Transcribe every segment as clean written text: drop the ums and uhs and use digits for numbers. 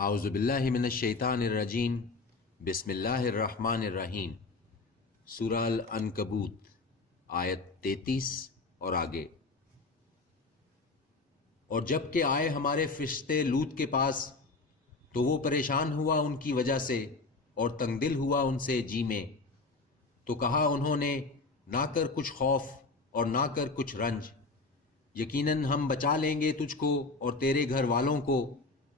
اعوذ باللہ من الشیطان الرجیم بسم اللہ الرحمن الرحیم۔ سورہ العنکبوت آیت 33 اور آگے۔ اور جب کہ آئے ہمارے فرشتے لوط کے پاس تو وہ پریشان ہوا ان کی وجہ سے اور تنگ دل ہوا ان سے جی میں، تو کہا انہوں نے نہ کر کچھ خوف اور نہ کر کچھ رنج، یقیناً ہم بچا لیں گے تجھ کو اور تیرے گھر والوں کو،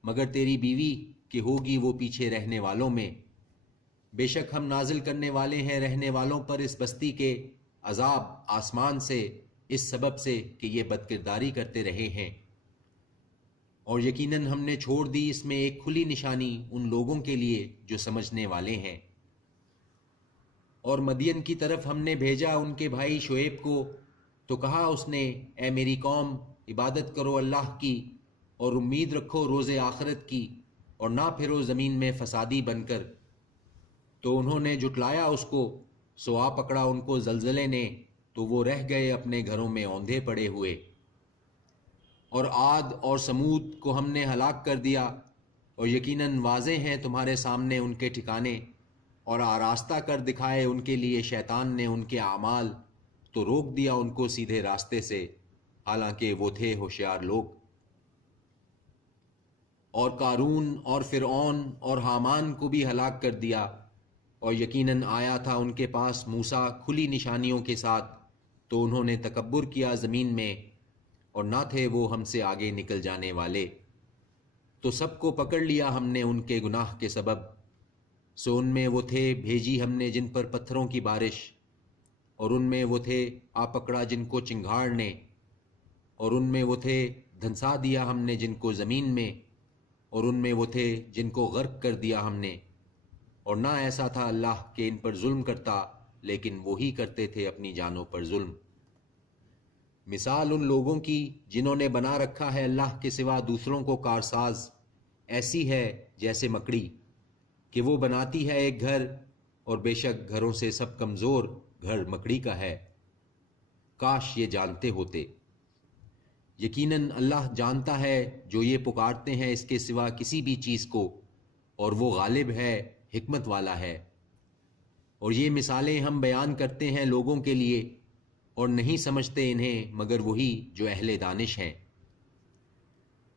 مگر تیری بیوی کہ ہوگی وہ پیچھے رہنے والوں میں۔ بے شک ہم نازل کرنے والے ہیں رہنے والوں پر اس بستی کے عذاب آسمان سے، اس سبب سے کہ یہ بدکرداری کرتے رہے ہیں، اور یقیناً ہم نے چھوڑ دی اس میں ایک کھلی نشانی ان لوگوں کے لیے جو سمجھنے والے ہیں۔ اور مدین کی طرف ہم نے بھیجا ان کے بھائی شعیب کو، تو کہا اس نے اے میری قوم، عبادت کرو اللہ کی اور امید رکھو روز آخرت کی، اور نہ پھرو زمین میں فسادی بن کر۔ تو انہوں نے جھٹلایا اس کو، سو آ پکڑا ان کو زلزلے نے، تو وہ رہ گئے اپنے گھروں میں اوندھے پڑے ہوئے۔ اور عاد اور سمود کو ہم نے ہلاک کر دیا، اور یقیناً واضح ہیں تمہارے سامنے ان کے ٹھکانے، اور آراستہ کر دکھائے ان کے لیے شیطان نے ان کے اعمال، تو روک دیا ان کو سیدھے راستے سے، حالانکہ وہ تھے ہوشیار لوگ۔ اور قارون اور فرعون اور حامان کو بھی ہلاک کر دیا، اور یقیناً آیا تھا ان کے پاس موسیٰ کھلی نشانیوں کے ساتھ، تو انہوں نے تکبر کیا زمین میں، اور نہ تھے وہ ہم سے آگے نکل جانے والے۔ تو سب کو پکڑ لیا ہم نے ان کے گناہ کے سبب، سو ان میں وہ تھے بھیجی ہم نے جن پر پتھروں کی بارش، اور ان میں وہ تھے آ پکڑا جن کو چنگھاڑ نے، اور ان میں وہ تھے دھنسا دیا ہم نے جن کو زمین میں، اور ان میں وہ تھے جن کو غرق کر دیا ہم نے۔ اور نہ ایسا تھا اللہ کہ ان پر ظلم کرتا، لیکن وہی کرتے تھے اپنی جانوں پر ظلم۔ مثال ان لوگوں کی جنہوں نے بنا رکھا ہے اللہ کے سوا دوسروں کو کارساز، ایسی ہے جیسے مکڑی کہ وہ بناتی ہے ایک گھر، اور بے شک گھروں سے سب کمزور گھر مکڑی کا ہے۔ کاش یہ جانتے ہوتے۔ یقیناً اللہ جانتا ہے جو یہ پکارتے ہیں اس کے سوا کسی بھی چیز کو، اور وہ غالب ہے، حکمت والا ہے۔ اور یہ مثالیں ہم بیان کرتے ہیں لوگوں کے لیے، اور نہیں سمجھتے انہیں مگر وہی جو اہل دانش ہیں۔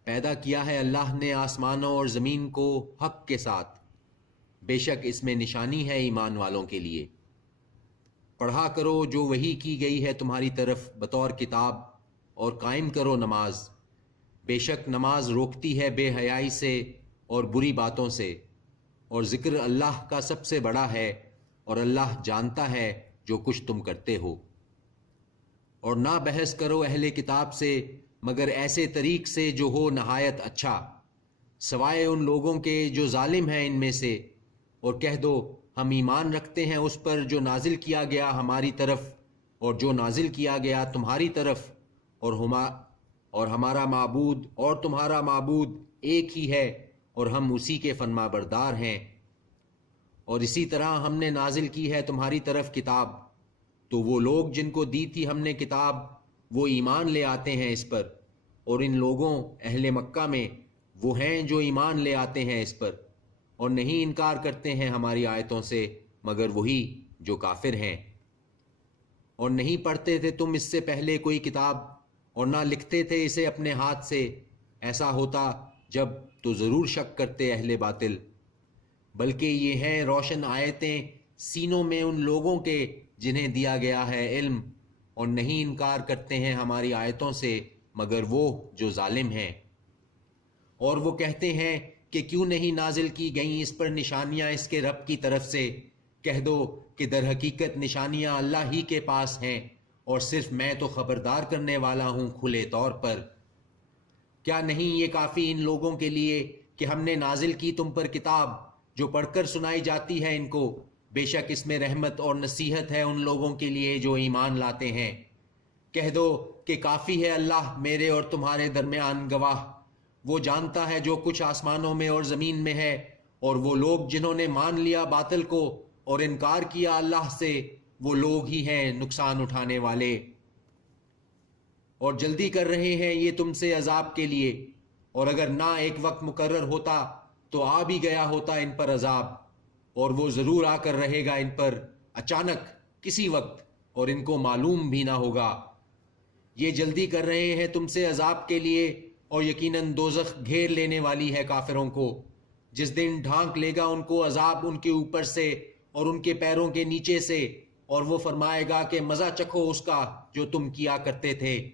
پیدا کیا ہے اللہ نے آسمانوں اور زمین کو حق کے ساتھ، بے شک اس میں نشانی ہے ایمان والوں کے لیے۔ پڑھا کرو جو وحی کی گئی ہے تمہاری طرف بطور کتاب، اور قائم کرو نماز، بے شک نماز روکتی ہے بے حیائی سے اور بری باتوں سے، اور ذکر اللہ کا سب سے بڑا ہے، اور اللہ جانتا ہے جو کچھ تم کرتے ہو۔ اور نہ بحث کرو اہل کتاب سے مگر ایسے طریق سے جو ہو نہایت اچھا، سوائے ان لوگوں کے جو ظالم ہیں ان میں سے، اور کہہ دو ہم ایمان رکھتے ہیں اس پر جو نازل کیا گیا ہماری طرف اور جو نازل کیا گیا تمہاری طرف، اور ہمارا معبود اور تمہارا معبود ایک ہی ہے، اور ہم اسی کے فرما بردار ہیں۔ اور اسی طرح ہم نے نازل کی ہے تمہاری طرف کتاب، تو وہ لوگ جن کو دی تھی ہم نے کتاب وہ ایمان لے آتے ہیں اس پر، اور ان لوگوں اہل مکہ میں وہ ہیں جو ایمان لے آتے ہیں اس پر، اور نہیں انکار کرتے ہیں ہماری آیتوں سے مگر وہی جو کافر ہیں۔ اور نہیں پڑھتے تھے تم اس سے پہلے کوئی کتاب، اور نہ لکھتے تھے اسے اپنے ہاتھ سے، ایسا ہوتا جب تو ضرور شک کرتے اہل باطل۔ بلکہ یہ ہیں روشن آیتیں سینوں میں ان لوگوں کے جنہیں دیا گیا ہے علم، اور نہیں انکار کرتے ہیں ہماری آیتوں سے مگر وہ جو ظالم ہیں۔ اور وہ کہتے ہیں کہ کیوں نہیں نازل کی گئیں اس پر نشانیاں اس کے رب کی طرف سے، کہہ دو کہ در حقیقت نشانیاں اللہ ہی کے پاس ہیں، اور صرف میں تو خبردار کرنے والا ہوں کھلے طور پر۔ کیا نہیں یہ کافی ان لوگوں کے لیے کہ ہم نے نازل کی تم پر کتاب جو پڑھ کر سنائی جاتی ہے ان کو، بے شک اس میں رحمت اور نصیحت ہے ان لوگوں کے لیے جو ایمان لاتے ہیں۔ کہہ دو کہ کافی ہے اللہ میرے اور تمہارے درمیان گواہ، وہ جانتا ہے جو کچھ آسمانوں میں اور زمین میں ہے۔ اور وہ لوگ جنہوں نے مان لیا باطل کو اور انکار کیا اللہ سے، وہ لوگ ہی ہیں نقصان اٹھانے والے۔ اور جلدی کر رہے ہیں یہ تم سے عذاب کے لیے، اور اگر نہ ایک وقت مقرر ہوتا تو آ بھی گیا ہوتا ان پر عذاب، اور وہ ضرور آ کر رہے گا ان پر اچانک کسی وقت، اور ان کو معلوم بھی نہ ہوگا۔ یہ جلدی کر رہے ہیں تم سے عذاب کے لیے، اور یقیناً دوزخ گھیر لینے والی ہے کافروں کو۔ جس دن ڈھانک لے گا ان کو عذاب ان کے اوپر سے اور ان کے پیروں کے نیچے سے، اور وہ فرمائے گا کہ مزہ چکھو اس کا جو تم کیا کرتے تھے۔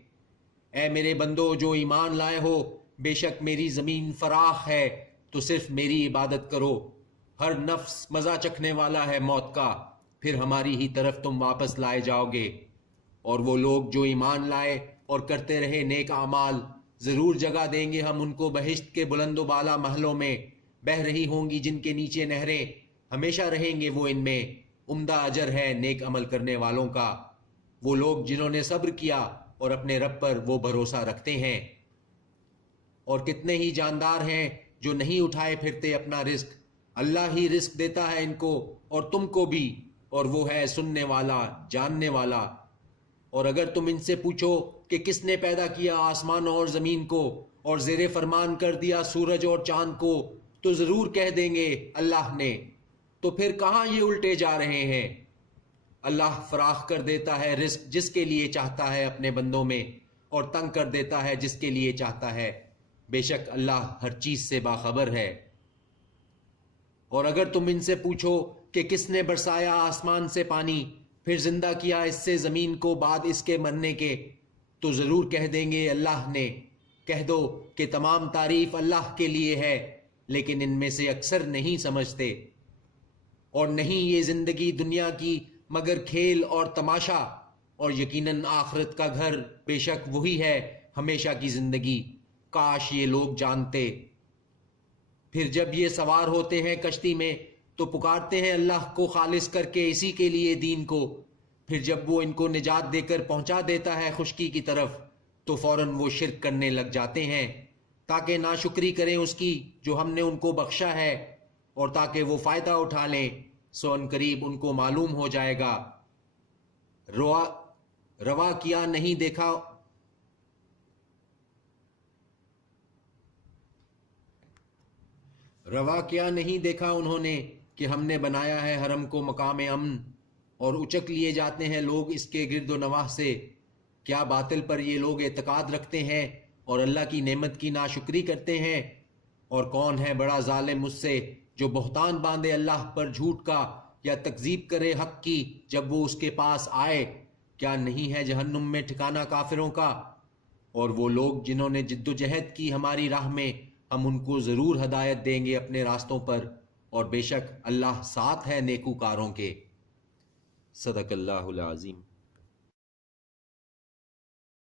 اے میرے بندو جو ایمان لائے ہو، بے شک میری زمین فراخ ہے، تو صرف میری عبادت کرو۔ ہر نفس مزہ چکھنے والا ہے موت کا، پھر ہماری ہی طرف تم واپس لائے جاؤ گے۔ اور وہ لوگ جو ایمان لائے اور کرتے رہے نیک اعمال، ضرور جگہ دیں گے ہم ان کو بہشت کے بلند و بالا محلوں میں، بہہ رہی ہوں گی جن کے نیچے نہریں، ہمیشہ رہیں گے وہ ان میں۔ عمدہ اجر ہے نیک عمل کرنے والوں کا۔ وہ لوگ جنہوں نے صبر کیا اور اپنے رب پر وہ بھروسہ رکھتے ہیں۔ اور کتنے ہی جاندار ہیں جو نہیں اٹھائے پھرتے اپنا رزق، اللہ ہی رزق دیتا ہے ان کو اور تم کو بھی، اور وہ ہے سننے والا جاننے والا۔ اور اگر تم ان سے پوچھو کہ کس نے پیدا کیا آسمانوں اور زمین کو اور زیر فرمان کر دیا سورج اور چاند کو، تو ضرور کہہ دیں گے اللہ نے۔ تو پھر کہاں یہ الٹے جا رہے ہیں؟ اللہ فراخ کر دیتا ہے رزق جس کے لیے چاہتا ہے اپنے بندوں میں، اور تنگ کر دیتا ہے جس کے لیے چاہتا ہے۔ بے شک اللہ ہر چیز سے باخبر ہے۔ اور اگر تم ان سے پوچھو کہ کس نے برسایا آسمان سے پانی پھر زندہ کیا اس سے زمین کو بعد اس کے مرنے کے، تو ضرور کہہ دیں گے اللہ نے۔ کہہ دو کہ تمام تعریف اللہ کے لیے ہے، لیکن ان میں سے اکثر نہیں سمجھتے۔ اور نہیں یہ زندگی دنیا کی مگر کھیل اور تماشا، اور یقیناً آخرت کا گھر بے شک وہی ہے ہمیشہ کی زندگی۔ کاش یہ لوگ جانتے۔ پھر جب یہ سوار ہوتے ہیں کشتی میں تو پکارتے ہیں اللہ کو خالص کر کے اسی کے لیے دین کو، پھر جب وہ ان کو نجات دے کر پہنچا دیتا ہے خشکی کی طرف تو فوراً وہ شرک کرنے لگ جاتے ہیں، تاکہ ناشکری کریں اس کی جو ہم نے ان کو بخشا ہے، اور تاکہ وہ فائدہ اٹھا لیں، سو ان قریب ان کو معلوم ہو جائے گا۔ روا کیا نہیں دیکھا انہوں نے کہ ہم نے بنایا ہے حرم کو مقام امن، اور اچک لیے جاتے ہیں لوگ اس کے گرد و نواح سے۔ کیا باطل پر یہ لوگ اعتقاد رکھتے ہیں اور اللہ کی نعمت کی ناشکری کرتے ہیں؟ اور کون ہے بڑا ظالم اس سے جو بہتان باندھے اللہ پر جھوٹ کا، یا تکذیب کرے حق کی جب وہ اس کے پاس آئے؟ کیا نہیں ہے جہنم میں ٹھکانہ کافروں کا؟ اور وہ لوگ جنہوں نے جد و جہد کی ہماری راہ میں، ہم ان کو ضرور ہدایت دیں گے اپنے راستوں پر، اور بے شک اللہ ساتھ ہے نیکوکاروں کے۔ صدق اللہ العظیم۔